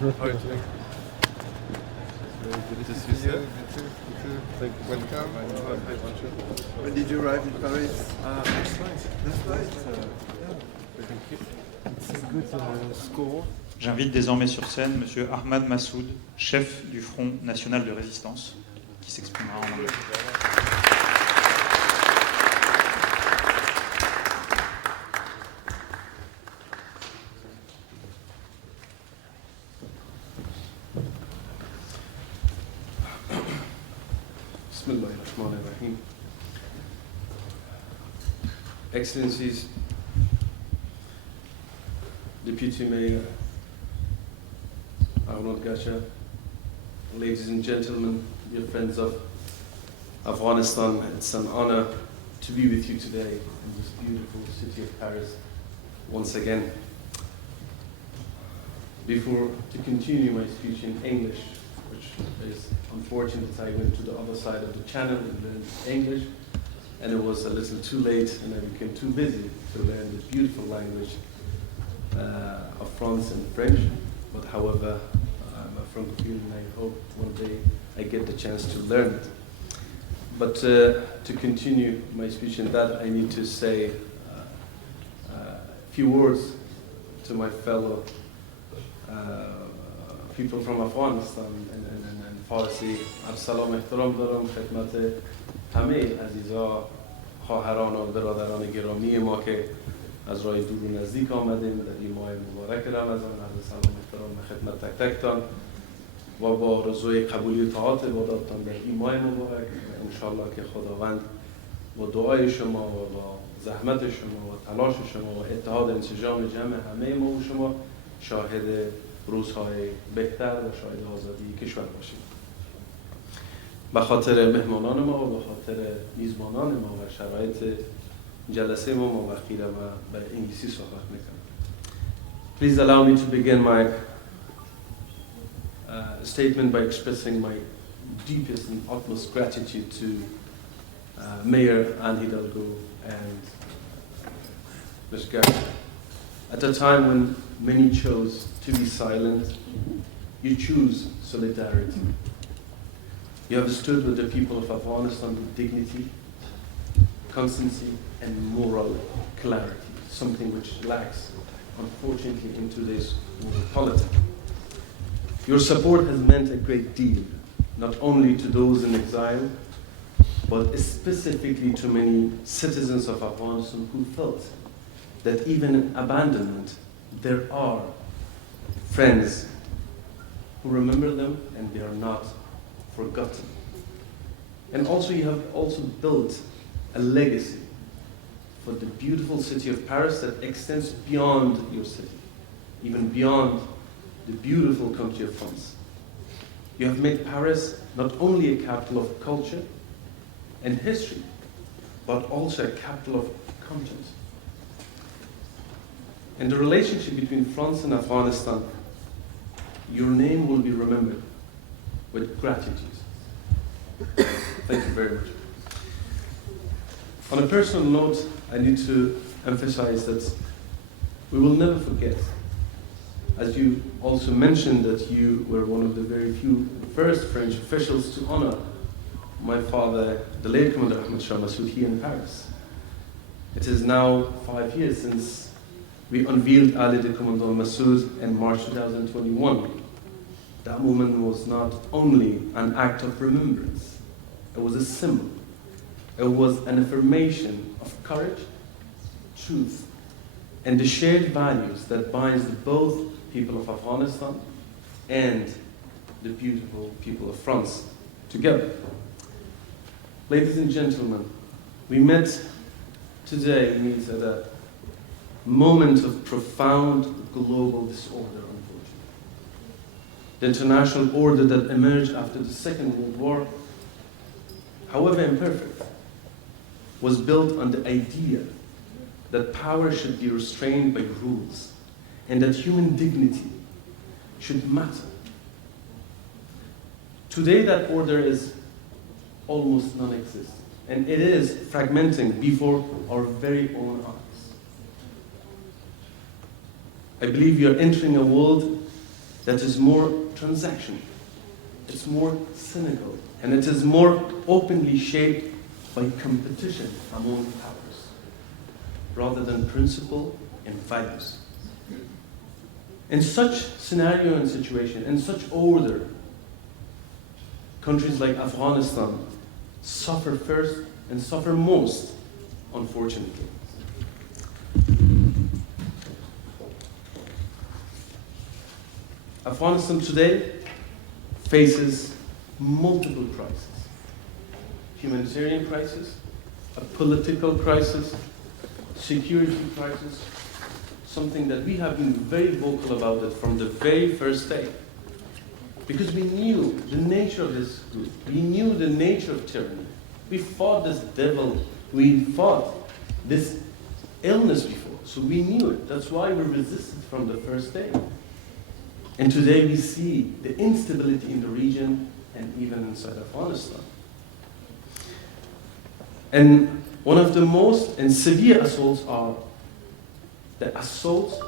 How are you doing? Very good to see you. Thank you. Welcome. When did you arrive in Paris? Last night. Last night. Thank you. It's a good score. J'invite désormais sur scène Monsieur Ahmad Massoud, chef du Front National de Résistance, qui s'exprimera en anglais. Bismillahirrahmanirrahim. Excellencies, Deputy Mayor Ahmad, ladies and gentlemen, dear friends of Afghanistan, it's an honor to be with you today in this beautiful city of Paris once again. To continue my speech in English, which is unfortunate, I went to the other side of the channel and learned English, and it was a little too late, and I became too busy to learn this beautiful language of France and French. But however, I'm a Francophile, and I hope one day I get the chance to learn it. But to continue my speech in that, I need to say a few words to my fellow people from Afghanistan and فارسی. سلام احترام دارم خدمت همه عزیزا، خواهران و برادران گرامی ما که از راه دور و نزدیک آمدیم در این ماه مبارک رمضان. عرض سلام احترام خدمت تک تکتان و با رضای قبولی طاعات عباداتتان در این ماه مبارک. انشاءالله که خداوند با دعای شما و با زحمت شما و تلاش شما و اتحاد انسجام جمع همه ما و شما شاهد روزهای بهتر و شاهد آزادی کشور باشیم. به خاطر مهمانان ما و به خاطر میزبانان ما و شرایط جلسه ما وقتی را به انگلیسی صحبت میکنم. Please allow me to begin my statement by expressing my deepest and utmost gratitude to Mayor Anne Hidalgo and Ms. Garcia. At a time when many chose to be silent, you choose solidarity. You have stood with the people of Afghanistan with dignity, constancy, and moral clarity, something which lacks, unfortunately, in today's world politics. Your support has meant a great deal, not only to those in exile, but specifically to many citizens of Afghanistan who felt that even in abandonment, there are friends who remember them and they are not forgotten. And also you have also built a legacy for the beautiful city of Paris that extends beyond your city, even beyond the beautiful country of France. You have made Paris not only a capital of culture and history, but also a capital of content. In the relationship between France and Afghanistan, your name will be remembered with gratitude. Thank you very much. On a personal note, I need to emphasize that we will never forget, as you also mentioned that you were one of the very few first French officials to honor my father, the late Commander Ahmad Massoud, here in Paris. It is now 5 years since we unveiled Ali the Commander Massoud in March 2021. That moment was not only an act of remembrance, it was a symbol. It was an affirmation of courage, truth, and the shared values that binds both people of Afghanistan and the beautiful people of France together. Ladies and gentlemen, we met today at a moment of profound global disorder, unfortunately. The international order that emerged after the Second World War, however imperfect, was built on the idea that power should be restrained by rules and that human dignity should matter. Today that order is almost non-existent, and it is fragmenting before our very own eyes. I believe we are entering a world that is more transactional, it's more cynical, and it is more openly shaped by competition among powers, rather than principle and values. In such scenario and situation, in such order, countries like Afghanistan suffer first and suffer most, unfortunately. Afghanistan today faces multiple crises. Humanitarian crisis, a political crisis, security crisis, something that we have been very vocal about it from the very first day. Because we knew the nature of this group. We knew the nature of tyranny. We fought this devil. We fought this illness before. So we knew it. That's why we resisted from the first day. And today we see the instability in the region and even inside Afghanistan. And one of the most severe assaults are the assaults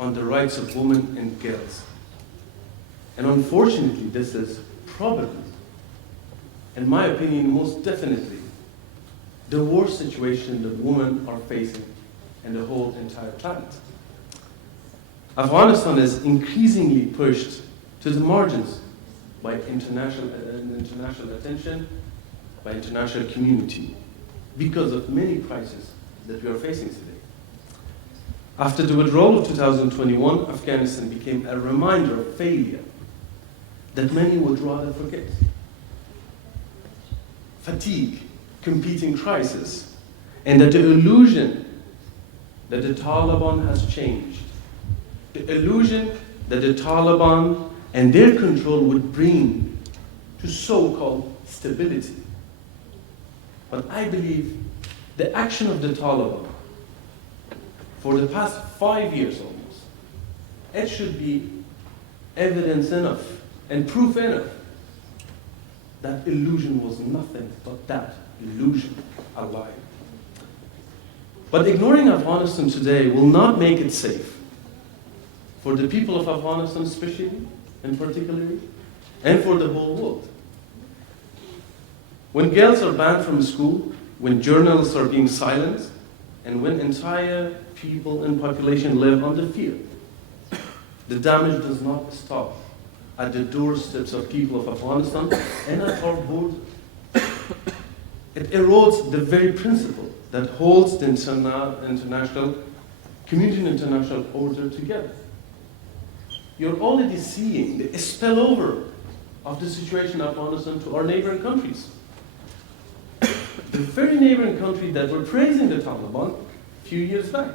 on the rights of women and girls. And unfortunately, this is probably, in my opinion, most definitely, the worst situation that women are facing in the whole entire planet. Afghanistan is increasingly pushed to the margins by international attention, by international community, because of many crises that we are facing today. After the withdrawal of 2021, Afghanistan became a reminder of failure that many would rather forget. Fatigue, competing crisis, and that the illusion that the Taliban has changed, the illusion that the Taliban and their control would bring to so-called stability. But I believe the action of the Taliban for the past 5 years almost, it should be evidence enough and proof enough that illusion was nothing but that illusion, a lie. But ignoring Afghanistan today will not make it safe for the people of Afghanistan especially, and particularly, and for the whole world. When girls are banned from school, when journalists are being silenced, and when entire people and population live under fear, the damage does not stop at the doorsteps of people of Afghanistan and at our border. It erodes the very principle that holds the international community and international order together. You're already seeing the spillover of the situation in Afghanistan to our neighboring countries. The very neighboring country that were praising the Taliban a few years back.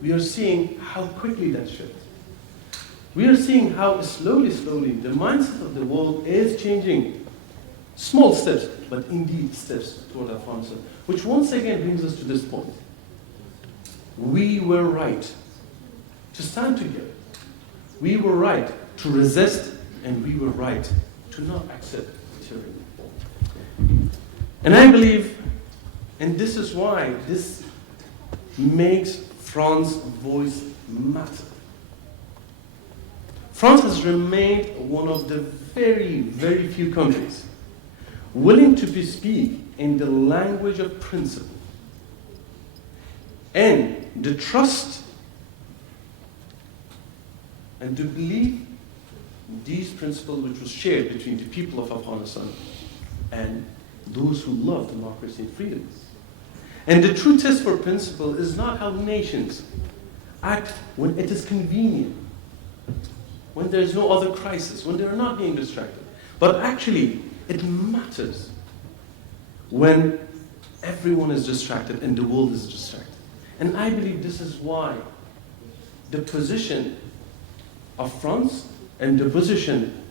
We are seeing how quickly that shifts. We are seeing how slowly, the mindset of the world is changing. Small steps, but indeed steps toward Afghanistan. Which once again brings us to this point. We were right to stand together. We were right to resist, and we were right to not accept tyranny. And I believe, and this is why this makes France's voice matter. France has remained one of the very, very few countries willing to speak in the language of principle and the trust and to believe these principles which was shared between the people of Afghanistan and those who love democracy and freedoms. And the true test for principle is not how nations act when it is convenient, when there is no other crisis, when they are not being distracted. But actually, it matters when everyone is distracted and the world is distracted. And I believe this is why the position of France and the position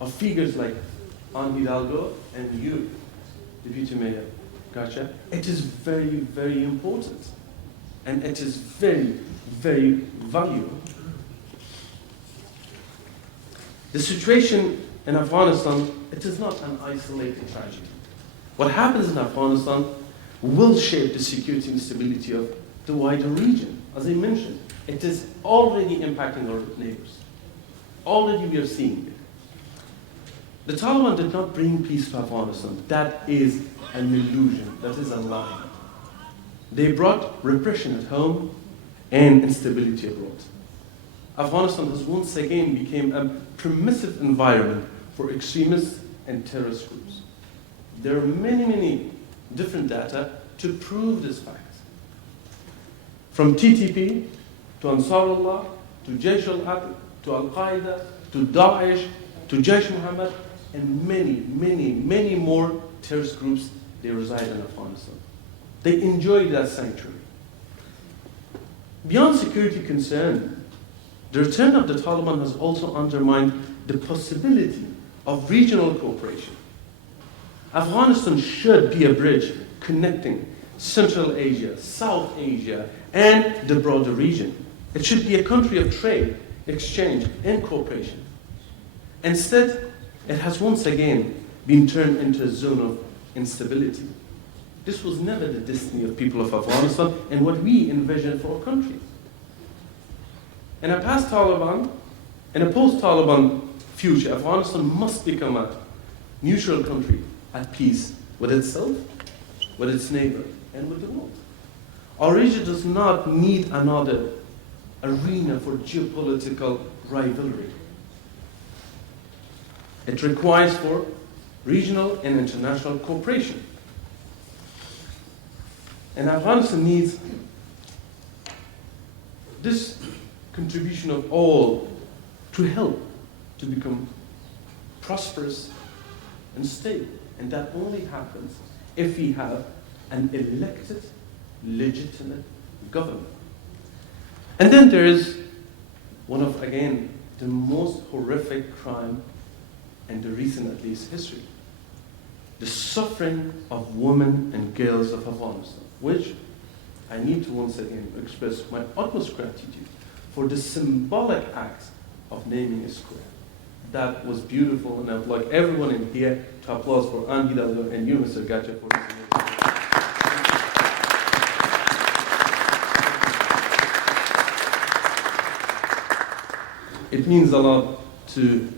of figures like Anne Hidalgo and you, Deputy Mayor Garcha, it is very, very important. And it is very, very valuable. The situation in Afghanistan, it is not an isolated tragedy. What happens in Afghanistan will shape the security and stability of the wider region. As I mentioned, it is already impacting our neighbors. Already we are seeing it. The Taliban did not bring peace to Afghanistan. That is an illusion. That is a lie. They brought repression at home and instability abroad. Afghanistan has once again become a permissive environment for extremists and terrorist groups. There are many, many different data to prove this fact. From TTP to Ansarullah to Jaish al-Adl to Al-Qaeda to Daesh to Jaish Muhammad and many, many, many more terrorist groups, they reside in Afghanistan. They enjoy that sanctuary. Beyond security concern, the return of the Taliban has also undermined the possibility of regional cooperation. Afghanistan should be a bridge connecting Central Asia, South Asia, and the broader region. It should be a country of trade, exchange, and cooperation. Instead, it has once again been turned into a zone of instability. This was never the destiny of people of Afghanistan and what we envisioned for our country. In a post-Taliban future, Afghanistan must become a neutral country at peace with itself, with its neighbor, and with the world. Our region does not need another arena for geopolitical rivalry. It requires for regional and international cooperation. And Afghanistan needs this contribution of all to help to become prosperous and stable. And that only happens if we have an elected, legitimate government. And then there is one of, again, the most horrific crime in the recent, at least, history. The suffering of women and girls of Afghanistan, which I need to once again express my utmost gratitude for the symbolic act of naming a square. That was beautiful, and I'd like everyone in here to applaud for Ahmad and you, Mr. Gacha, for this. It means a lot to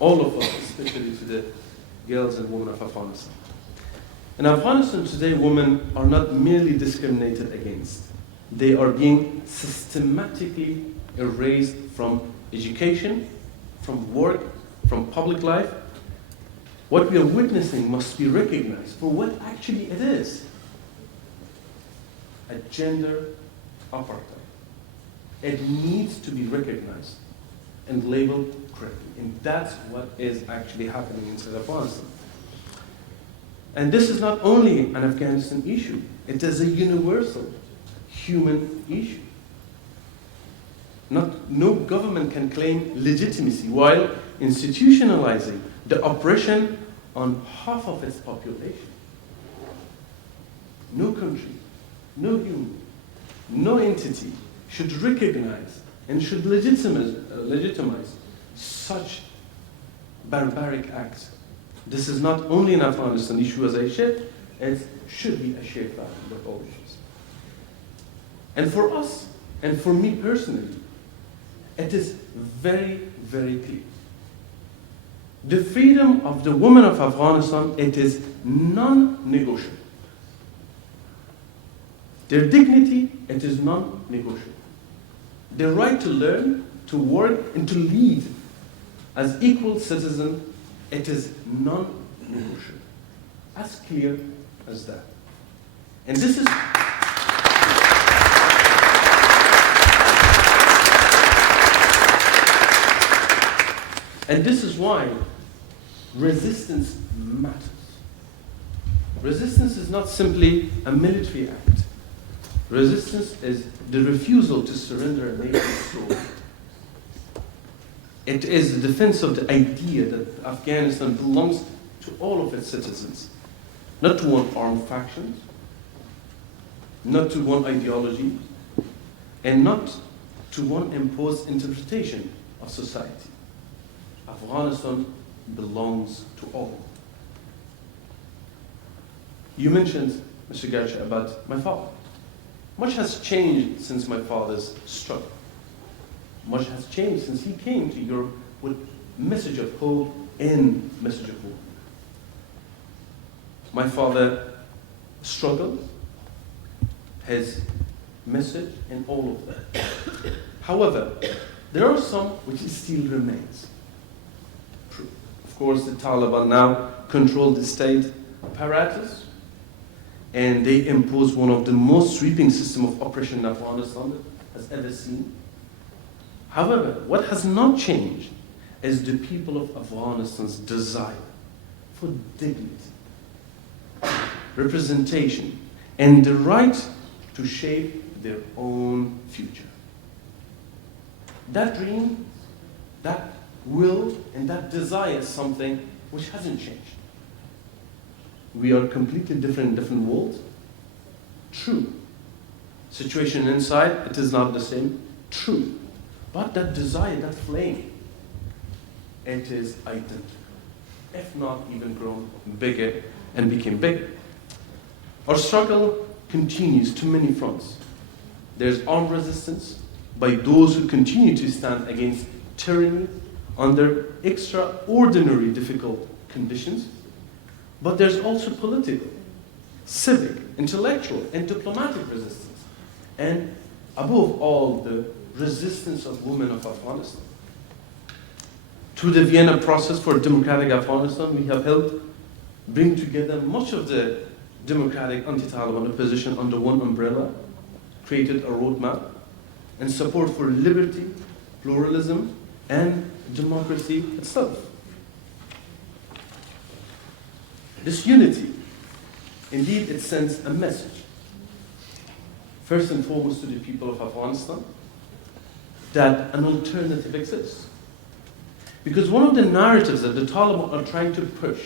all of us, especially to the girls and women of Afghanistan. In Afghanistan today, women are not merely discriminated against. They are being systematically erased from education, from work, from public life. What we are witnessing must be recognized for what actually it is: a gender apartheid. It needs to be recognized and labeled correctly. And that's what is actually happening inside Afghanistan. And this is not only an Afghanistan issue, it is a universal human issue. No government can claim legitimacy while institutionalizing the oppression on half of its population. No country, no human, no entity should recognize and should legitimize such barbaric acts. This is not only an Afghanistan issue, as I said, it should be a shared value with all issues. And for us, and for me personally, it is very, very clear. The freedom of the women of Afghanistan, it is non-negotiable. Their dignity, it is non-negotiable. Their right to learn, to work, and to lead as equal citizens, it is non-negotiable. As clear as that. And this is... And this is why resistance matters. Resistance is not simply a military act. Resistance is the refusal to surrender a nation's soul. It is the defense of the idea that Afghanistan belongs to all of its citizens, not to one armed faction, not to one ideology, and not to one imposed interpretation of society. Afghanistan belongs to all. You mentioned, Mr. Garcha, about my father. Much has changed since my father's struggle. Much has changed since he came to Europe with message of hope and message of hope. My father struggled, his message in all of that. However, there are some which still remains. Of course, the Taliban now control the state apparatus, and they impose one of the most sweeping system of oppression in Afghanistan that has ever seen. However, what has not changed is the people of Afghanistan's desire for dignity, representation, and the right to shape their own future. That dream, that will, and that desire is something which hasn't changed. We are completely different in different worlds. True. Situation inside, it is not the same. True. But that desire, that flame, it is identical. If not even grown bigger and became bigger. Our struggle continues to many fronts. There's armed resistance by those who continue to stand against tyranny under extraordinary difficult conditions. But there's also political, civic, intellectual, and diplomatic resistance. And above all, the resistance of women of Afghanistan. Through the Vienna process for democratic Afghanistan, we have helped bring together much of the democratic anti-Taliban opposition under one umbrella, created a roadmap, and support for liberty, pluralism, and democracy itself. This unity, indeed, it sends a message, first and foremost to the people of Afghanistan, that an alternative exists. Because one of the narratives that the Taliban are trying to push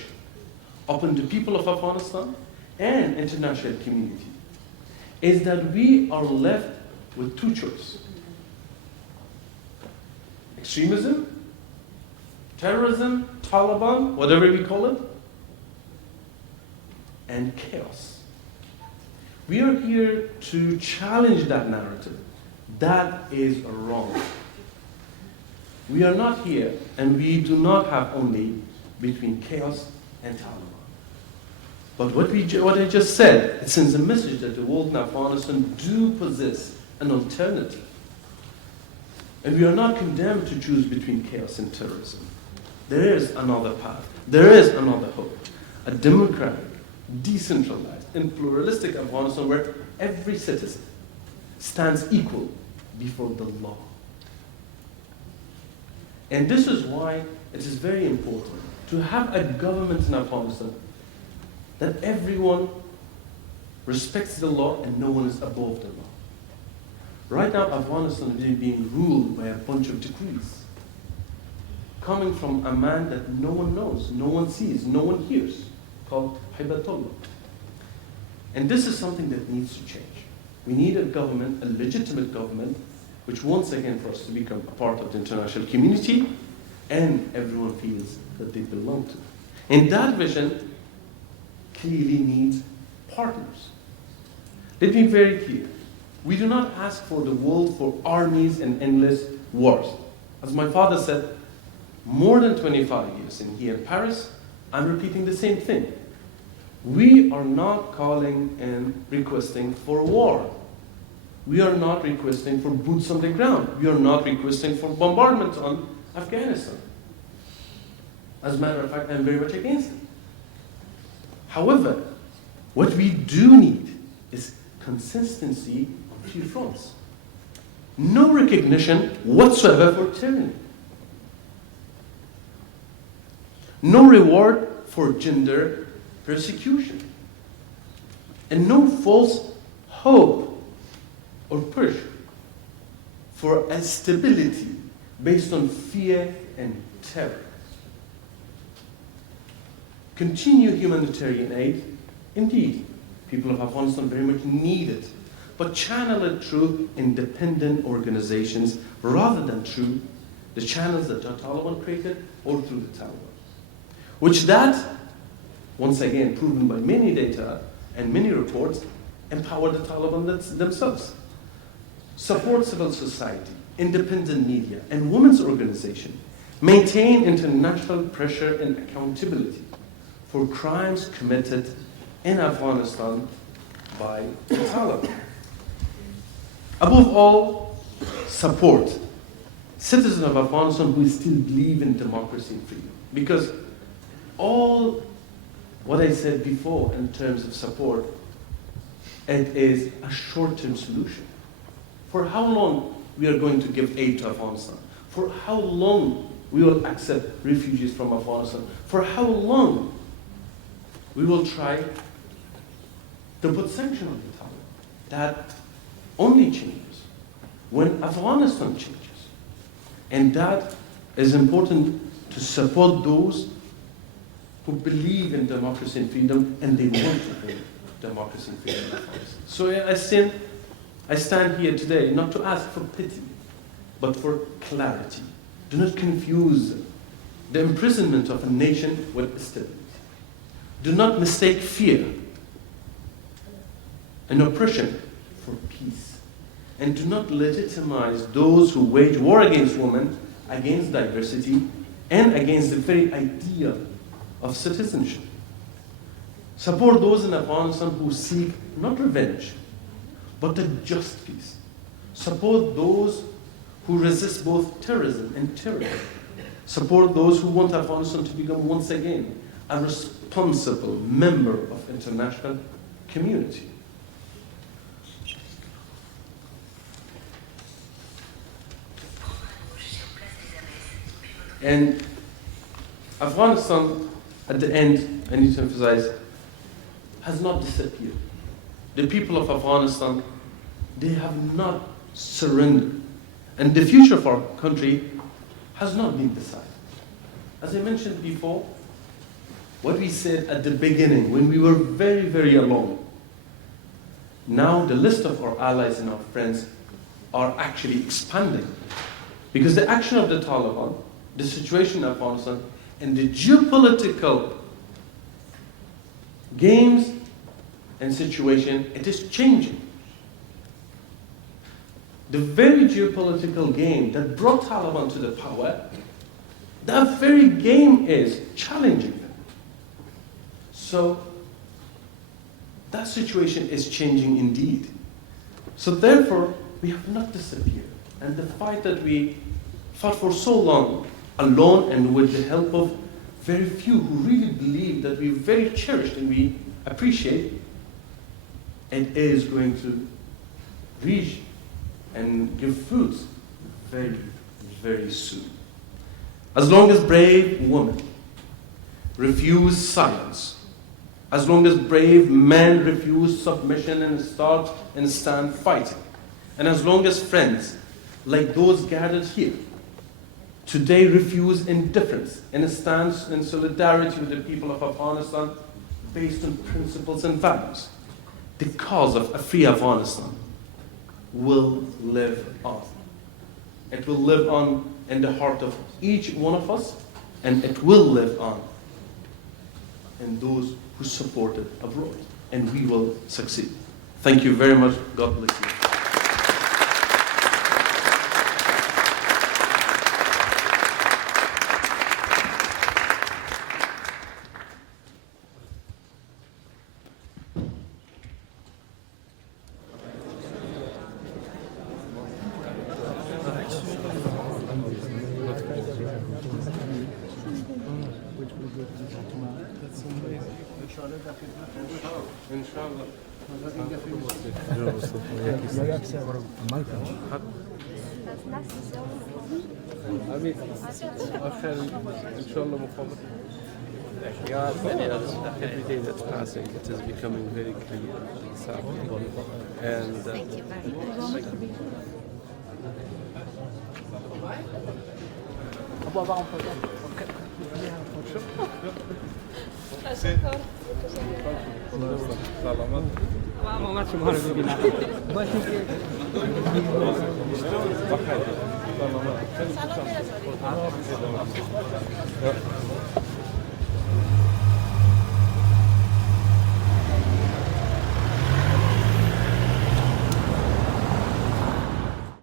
upon the people of Afghanistan and international community is that we are left with two choices. Extremism, terrorism, Taliban, whatever we call it, and chaos. We are here to challenge that narrative. That is wrong. We are not here, and we do not have only between chaos and Taliban. But what I just said, it sends a message that the world in Afghanistan do possess an alternative. And we are not condemned to choose between chaos and terrorism. There is another path. There is another hope. A democratic, decentralized, and pluralistic Afghanistan where every citizen stands equal before the law. And this is why it is very important to have a government in Afghanistan that everyone respects the law and no one is above the law. Right now, Afghanistan is being ruled by a bunch of decrees coming from a man that no one knows, no one sees, no one hears, called Hibatullah. And this is something that needs to change. We need a government, a legitimate government, which once again for us to become a part of the international community and everyone feels that they belong to. And that vision clearly needs partners. Let me be very clear. We do not ask for the world for armies and endless wars. As my father said, more than 25 years in here in Paris, I'm repeating the same thing. We are not calling and requesting for war. We are not requesting for boots on the ground. We are not requesting for bombardment on Afghanistan. As a matter of fact, I'm very much against it. However, what we do need is consistency on two fronts. No recognition whatsoever for tyranny. No reward for gender persecution. And no false hope or push for a stability based on fear and terror. Continue humanitarian aid. Indeed, people of Afghanistan very much need it, but channel it through independent organizations rather than through the channels that the Taliban created or through the Taliban. Which that, once again, proven by many data and many reports, empower the Taliban themselves. Support civil society, independent media, and women's organizations maintain international pressure and accountability for crimes committed in Afghanistan by the Taliban. Above all, support citizens of Afghanistan who still believe in democracy and freedom. Because all what I said before in terms of support, it is a short-term solution. For how long we are going to give aid to Afghanistan? For how long we will accept refugees from Afghanistan? For how long we will try to put sanctions on the Taliban? That only changes when Afghanistan changes. And that is important to support those who believe in democracy and freedom, and they want to bring democracy and freedom in Afghanistan. So I stand here today not to ask for pity, but for clarity. Do not confuse the imprisonment of a nation with stability. Do not mistake fear and oppression for peace. And do not legitimize those who wage war against women, against diversity, and against the very idea of citizenship. Support those in Afghanistan who seek not revenge, but a just peace. Support those who resist both terrorism and terror. Support those who want Afghanistan to become once again a responsible member of international community. And Afghanistan, at the end, I need to emphasize, has not disappeared. The people of Afghanistan, they have not surrendered. And the future of our country has not been decided. As I mentioned before, what we said at the beginning, when we were very, very alone, now the list of our allies and our friends are actually expanding. Because the action of the Taliban, the situation in Afghanistan, and the geopolitical games and situation, it is changing. The very geopolitical game that brought Taliban to the power, that very game is challenging them. So that situation is changing indeed. So therefore, we have not disappeared. And the fight that we fought for so long, alone and with the help of very few who really believe that we very cherished and we appreciate, it is going to reach and give fruits very, very soon. As long as brave women refuse silence, as long as brave men refuse submission and stand fighting, and as long as friends like those gathered here today refuse indifference and stands in solidarity with the people of Afghanistan based on principles and values, the cause of a free Afghanistan will live on. It will live on in the heart of each one of us, and it will live on in those who support it abroad, and we will succeed. Thank you very much. God bless you. امید آخر انشالله مقاومت. Yeah, every day that's passing, it is becoming very clear, and Thank you very much. سلامت